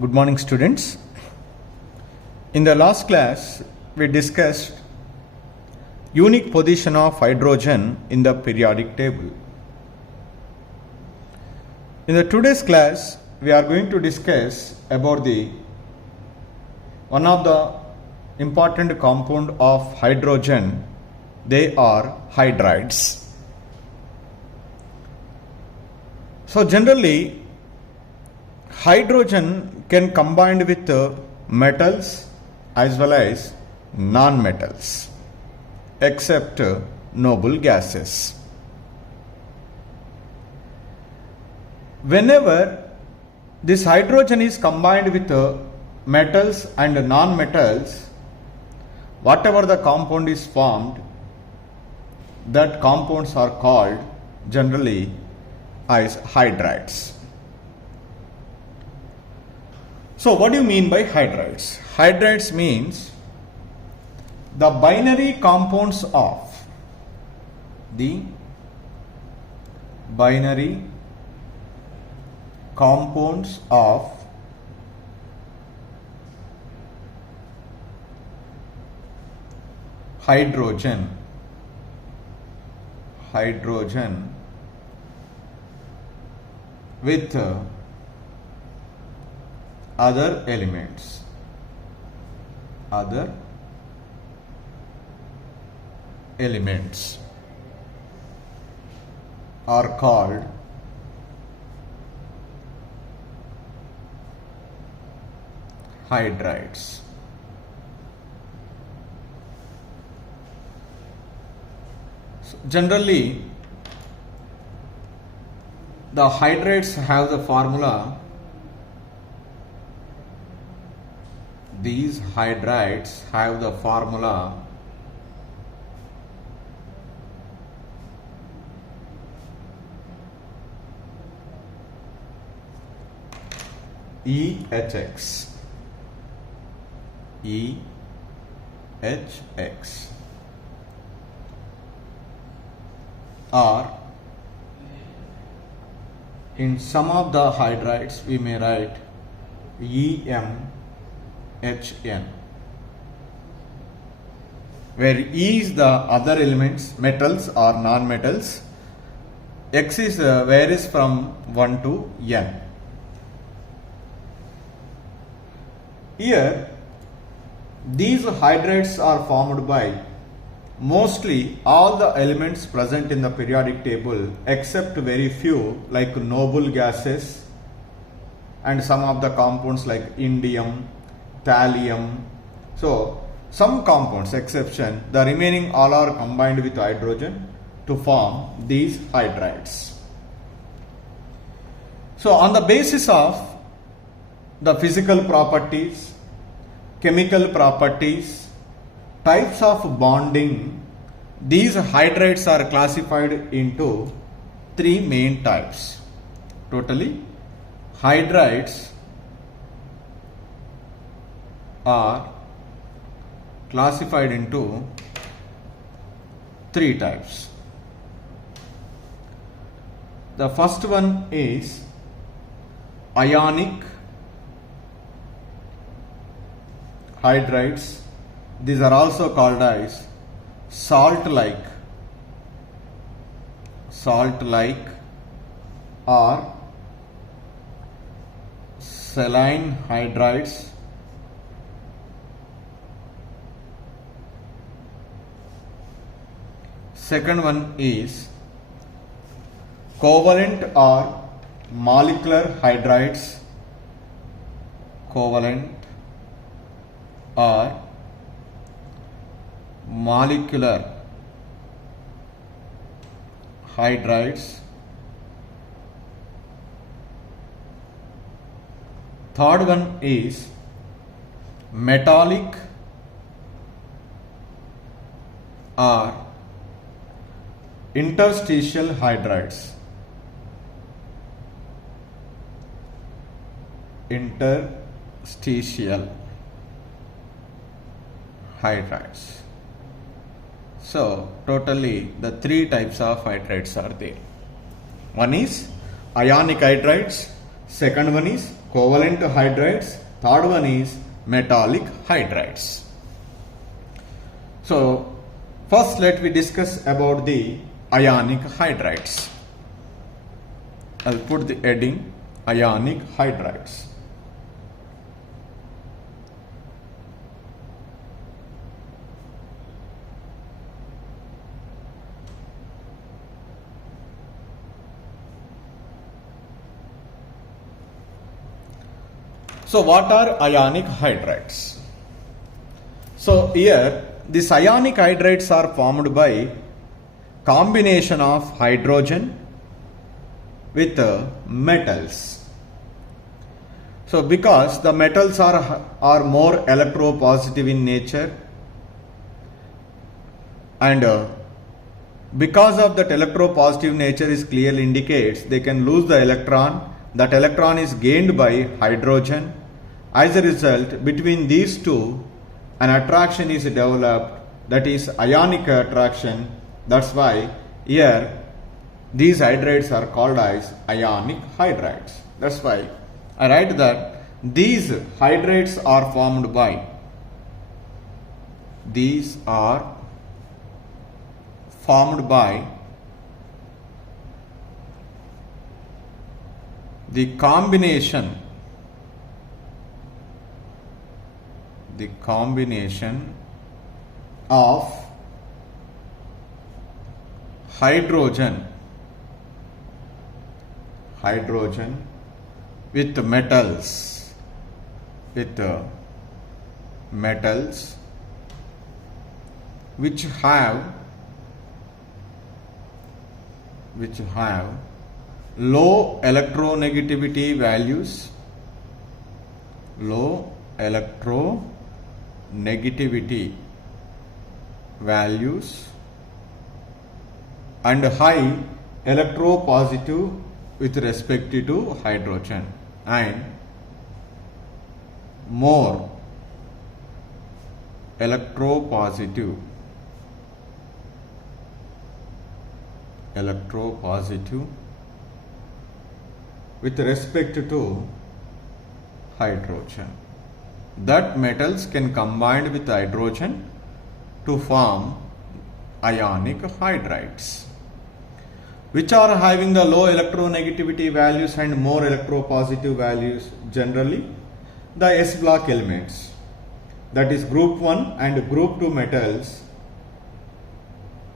Good morning, students. In the last class, we discussed unique position of hydrogen in the periodic table. In the today's class, we are going to discuss about the one of the important compound of hydrogen. They are hydrides. So generally, hydrogen can combine with metals as well as non-metals except noble gases. Whenever this hydrogen is combined with metals and non-metals, whatever the compound is formed, that compounds are called generally as hydrides. So what do you mean by hydrides? Hydrides means the binary compounds of the binary compounds of hydrogen with other elements are called hydrides. So generally, the hydrides have the formula. These hydrides have the formula EHX. Or in some of the hydrides we may write EMHN, where E is the other elements, metals or non-metals. X is varies from 1 to N. Here, these hydrides are formed by mostly all the elements present in the periodic table except very few like noble gases and some of the compounds like indium, thallium. So some compounds exception, the remaining all are combined with hydrogen to form these hydrides. So on the basis of the physical properties, chemical properties, types of bonding, these hydrides are classified into three main types. Totally, hydrides are classified into three types. The first one is ionic hydrides. These are also called as salt-like or saline hydrides. Second one is covalent or molecular hydrides. Covalent or molecular hydrides. Third one is metallic or interstitial hydrides. Interstitial hydrides. So totally the three types of hydrides are there. One is ionic hydrides, second one is covalent hydrides. Third one is metallic hydrides. So first let me discuss about the ionic hydrides. I'll put the heading ionic hydrides. So what are ionic hydrides? So here these ionic hydrides are formed by combination of hydrogen with metals. So because the metals are more electropositive in nature, and because of that electropositive nature is clearly indicates they can lose the electron. That electron is gained by hydrogen. As a result, between these two, an attraction is developed, that is ionic attraction. That's why here these hydrides are called as ionic hydrides. That's why I write that these hydrides are formed by the combination of hydrogen with metals which have low electronegativity values, and high electropositive with respect to hydrogen, and more electropositive with respect to hydrogen. That metals can combine with hydrogen to form ionic hydrides, which are having the low electronegativity values and more electropositive values. Generally the S block elements, that is group 1 and group 2 metals,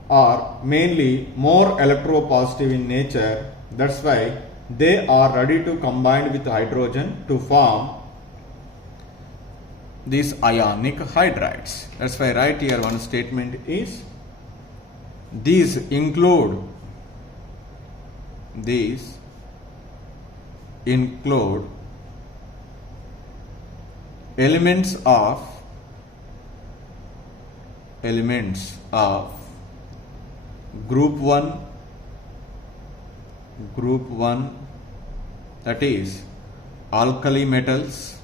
are mainly more electropositive in nature. That's why they are ready to combine with hydrogen to form these ionic hydrides. That's why right here one statement is these include elements of group 1, that is alkali metals,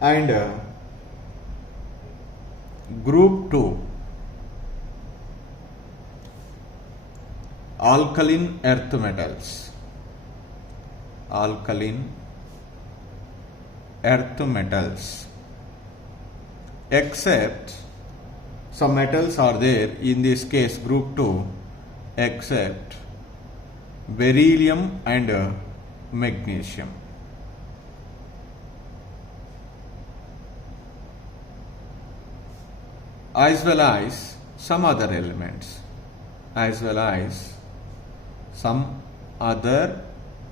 and group 2 alkaline earth metals, except some metals are there in this case group 2 except beryllium and magnesium. As well as some other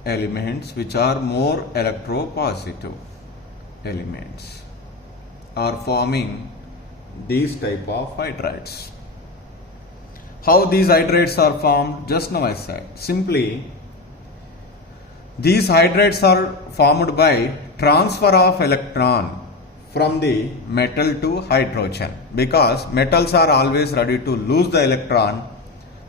elements, which are more electropositive elements, are forming these type of hydrides. How these hydrides are formed? Just now I said, simply these hydrides are formed by transfer of electron from the metal to hydrogen, because metals are always ready to lose the electron.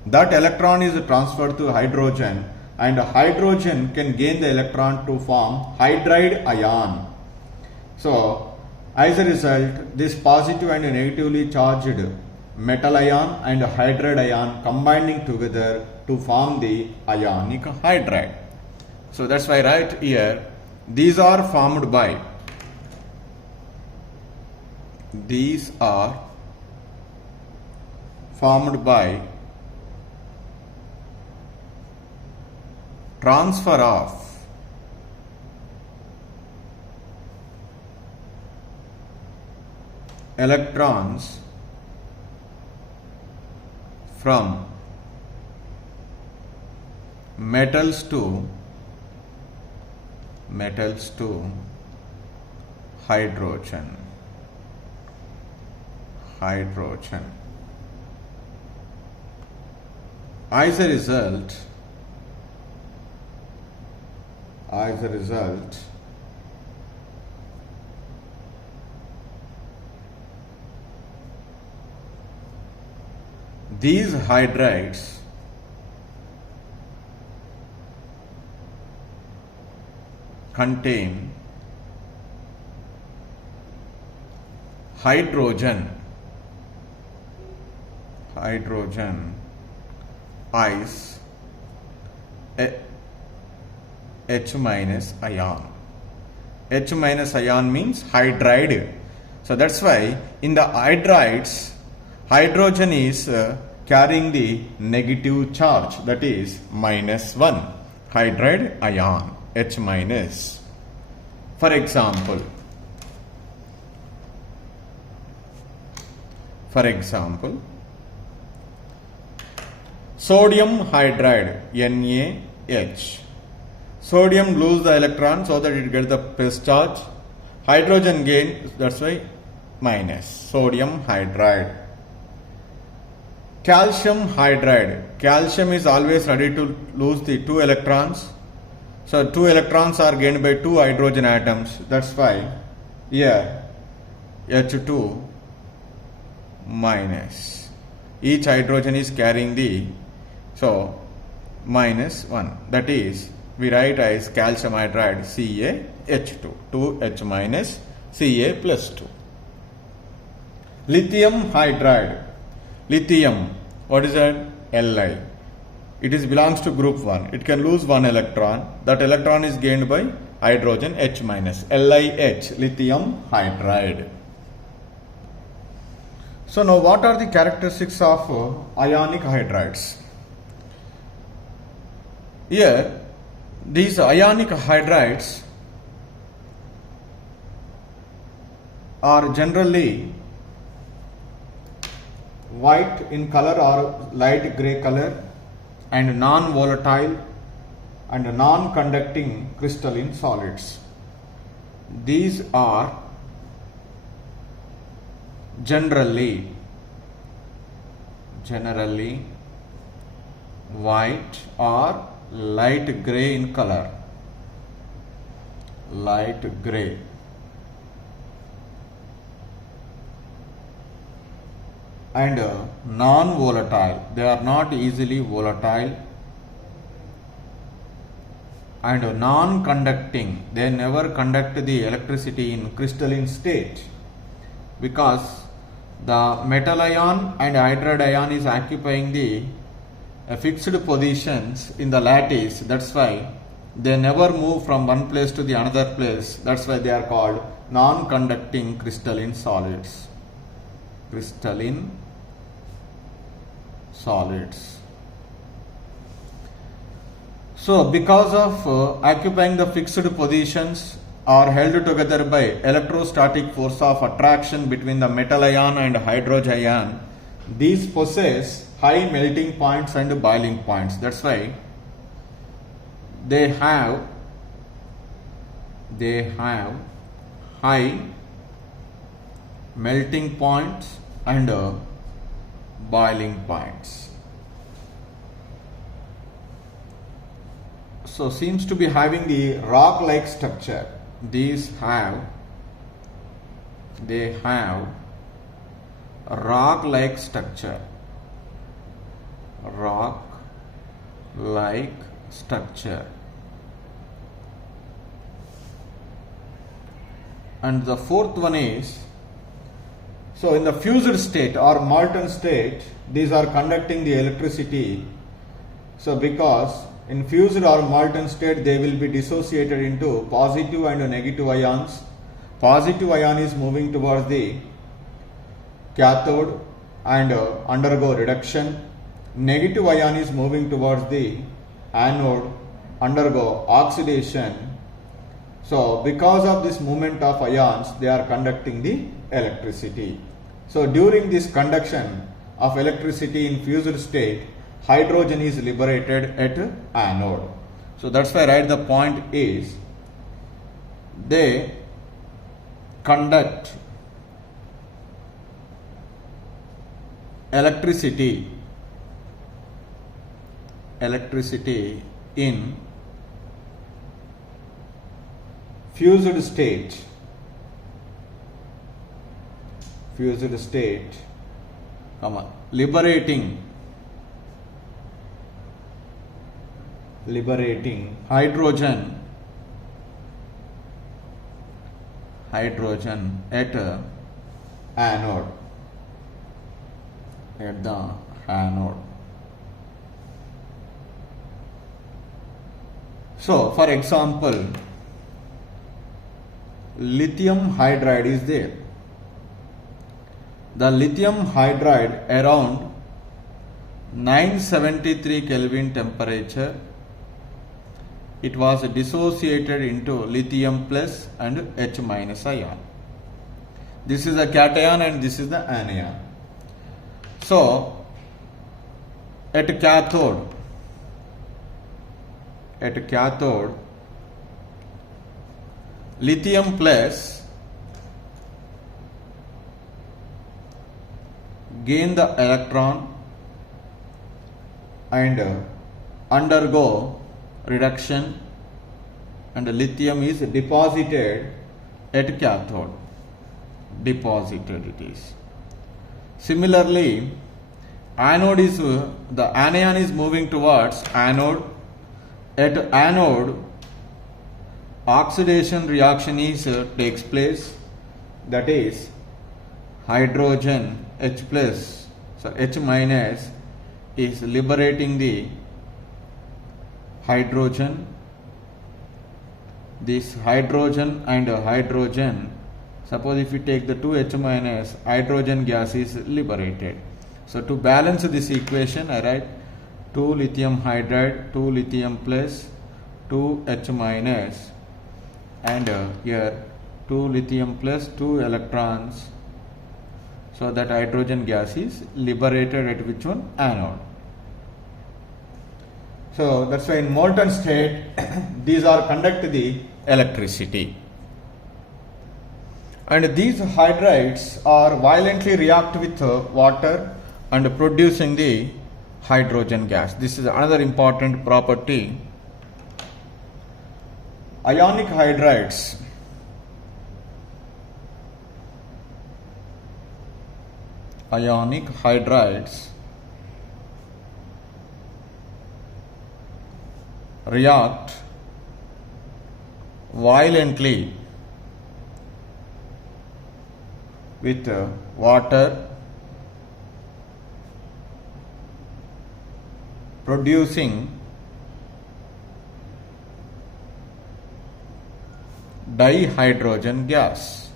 That electron is transferred to hydrogen, and hydrogen can gain the electron to form hydride ion. So as a result, this positive and negatively charged metal ion and hydride ion combining together to form the ionic hydride. So that's why right here, these are formed by transfer of electrons from metals to hydrogen. As a result, these hydrides contain hydrogen as H minus ion. H minus ion means hydride. So that's why in the hydrides, hydrogen is carrying the negative charge, that is -1. Hydride ion, H minus. For example, sodium hydride, NaH. Sodium lose the electron so that it gets the plus charge. Hydrogen gain, that's why minus. Sodium hydride. Calcium hydride. Calcium is always ready to lose the 2 electrons. So 2 electrons are gained by 2 hydrogen atoms. That's why here H2 minus. Each hydrogen is carrying the, so -1. That is, we write as calcium hydride CaH2, 2H minus Ca plus 2. Lithium hydride. Lithium, what is that? Li. It belongs to group 1. It can lose 1 electron. That electron is gained by hydrogen H minus. LiH, lithium hydride. So now what are the characteristics of ionic hydrides? Here, these ionic hydrides are generally white in color or light gray color and non-volatile and non-conducting crystalline solids. These are generally white or light gray in color, light gray, and non-volatile. They are not easily volatile, and non-conducting. They never conduct the electricity in crystalline state, because the metal ion and hydride ion is occupying the fixed positions in the lattice. That's why they never move from one place to the another place. That's why they are called non-conducting crystalline solids. So because of occupying the fixed positions are held together by electrostatic force of attraction between the metal ion and hydrogen ion, these possess high melting points and boiling points. That's why they have high melting points and boiling points. So seems to be having the rock-like structure. They have a rock-like structure. And the fourth one is, So in the fused state or molten state, these are conducting the electricity. So because in fused or molten state, they will be dissociated into positive and negative ions. Positive ion is moving towards the cathode and undergo reduction. Negative ion is moving towards the anode, undergo oxidation. So because of this movement of ions, they are conducting the electricity. So during this conduction of electricity in fused state, hydrogen is liberated at anode. So that's why right the point is they conduct electricity in fused state, liberating hydrogen at anode, at the anode. So for example, lithium hydride is there. The lithium hydride around 973 Kelvin temperature, it was dissociated into lithium plus and H minus ion. This is the cation and this is the anion. So at cathode, lithium plus gain the electron and undergo reduction, and lithium is deposited at cathode. Deposited it is. Similarly, anode is the anion is moving towards anode. At anode, oxidation reaction is takes place, that is hydrogen H plus, so H minus is liberating the hydrogen. This hydrogen and hydrogen, suppose if we take the 2H minus, hydrogen gas is liberated. So to balance this equation, I write 2 lithium hydride, 2 lithium plus, 2 H minus, and here 2 lithium plus, 2 electrons. So that hydrogen gas is liberated at which one? Anode. So that's why in molten state, these are conduct the electricity. And these hydrides are violently react with water and producing the hydrogen gas. This is another important property. Ionic hydrides react violently with water, producing dihydrogen gas.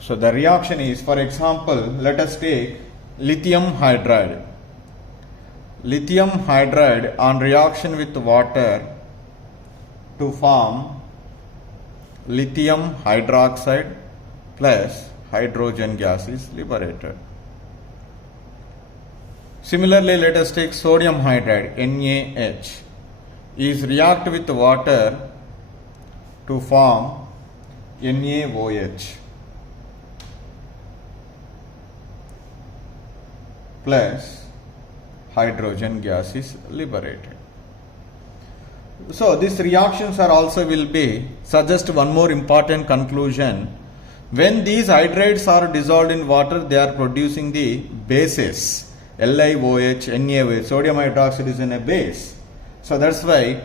So the reaction is, for example, let us take lithium hydride. Lithium hydride on reaction with water to form lithium hydroxide plus hydrogen gas is liberated. Similarly, let us take sodium hydride, NaH, is react with water to form NaOH plus hydrogen gas is liberated. So these reactions are also will be suggest one more important conclusion. When these hydrides are dissolved in water, they are producing the bases LiOH, NaOH. Sodium hydroxide is in a base. So that's why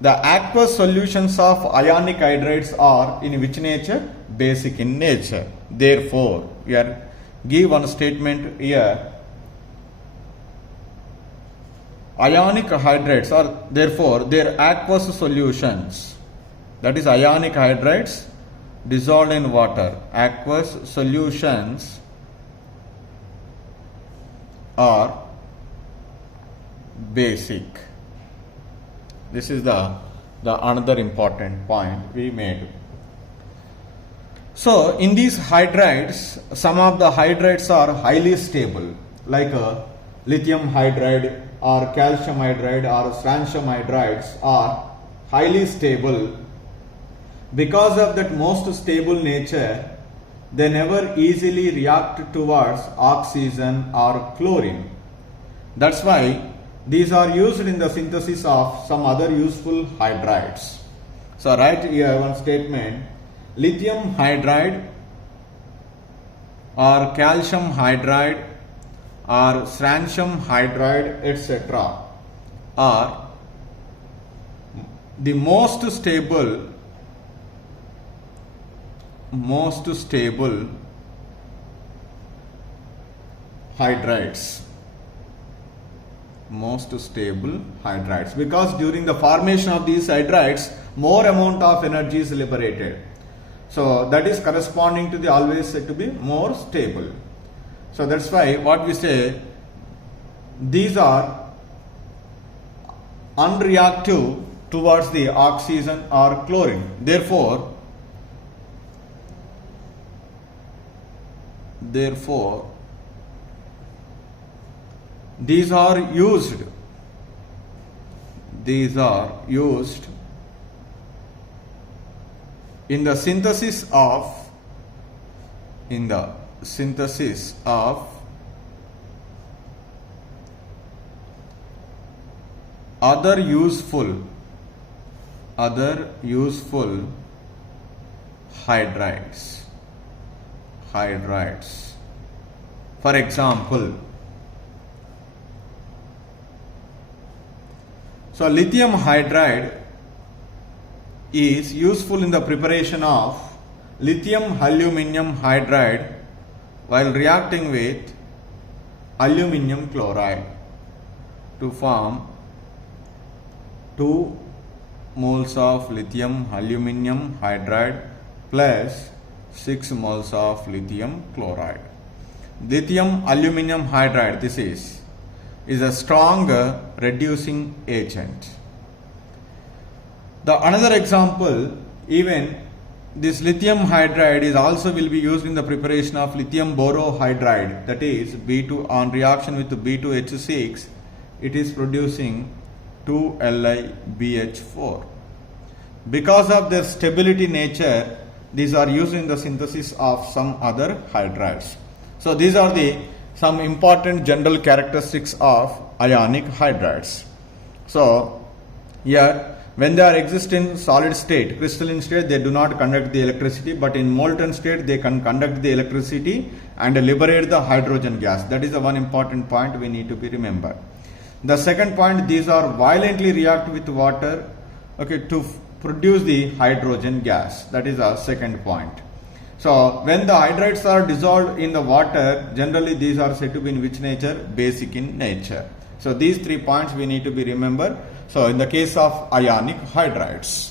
The aqueous solutions of ionic hydrides are in which nature? Basic in nature. Therefore, here give one statement here. Ionic hydrides are therefore their aqueous solutions, that is ionic hydrides dissolved in water, aqueous solutions are basic. This is the another important point we made. So in these hydrides, some of the hydrides are highly stable, like lithium hydride or calcium hydride or strontium hydrides are highly stable. Because of that most stable nature, they never easily react towards oxygen or chlorine. That's why these are used in the synthesis of some other useful hydrides. So write here one statement: lithium hydride or calcium hydride or strontium hydride, etc. are the most stable hydrides. Most stable hydrides, because during the formation of these hydrides more amount of energy is liberated, so that is corresponding to the always said to be more stable. So that's why what we say, these are unreactive towards the oxygen or chlorine. Therefore these are used in the synthesis of other useful hydrides. For example, so lithium hydride is useful in the preparation of lithium aluminium hydride while reacting with aluminium chloride to form 2 moles of lithium aluminium hydride plus 6 moles of lithium chloride. Lithium aluminium hydride, this is a strong reducing agent. The another example, even this lithium hydride is also will be used in the preparation of lithium borohydride, that is B2 on reaction with B2H6, it is producing 2LiBH4. Because of their stability nature, these are used in the synthesis of some other hydrides. So these are some important general characteristics of ionic hydrides. So here, when they are exist in solid state, crystalline state, they do not conduct the electricity, but in molten state they can conduct the electricity and liberate the hydrogen gas. That is the one important point we need to be remembered. The second point, these are violently react with water, to produce the hydrogen gas. That is our second point. So when the hydrides are dissolved in the water, generally these are said to be in which nature? Basic in nature. So these 3 points we need to be remembered. So in the case of ionic hydrides.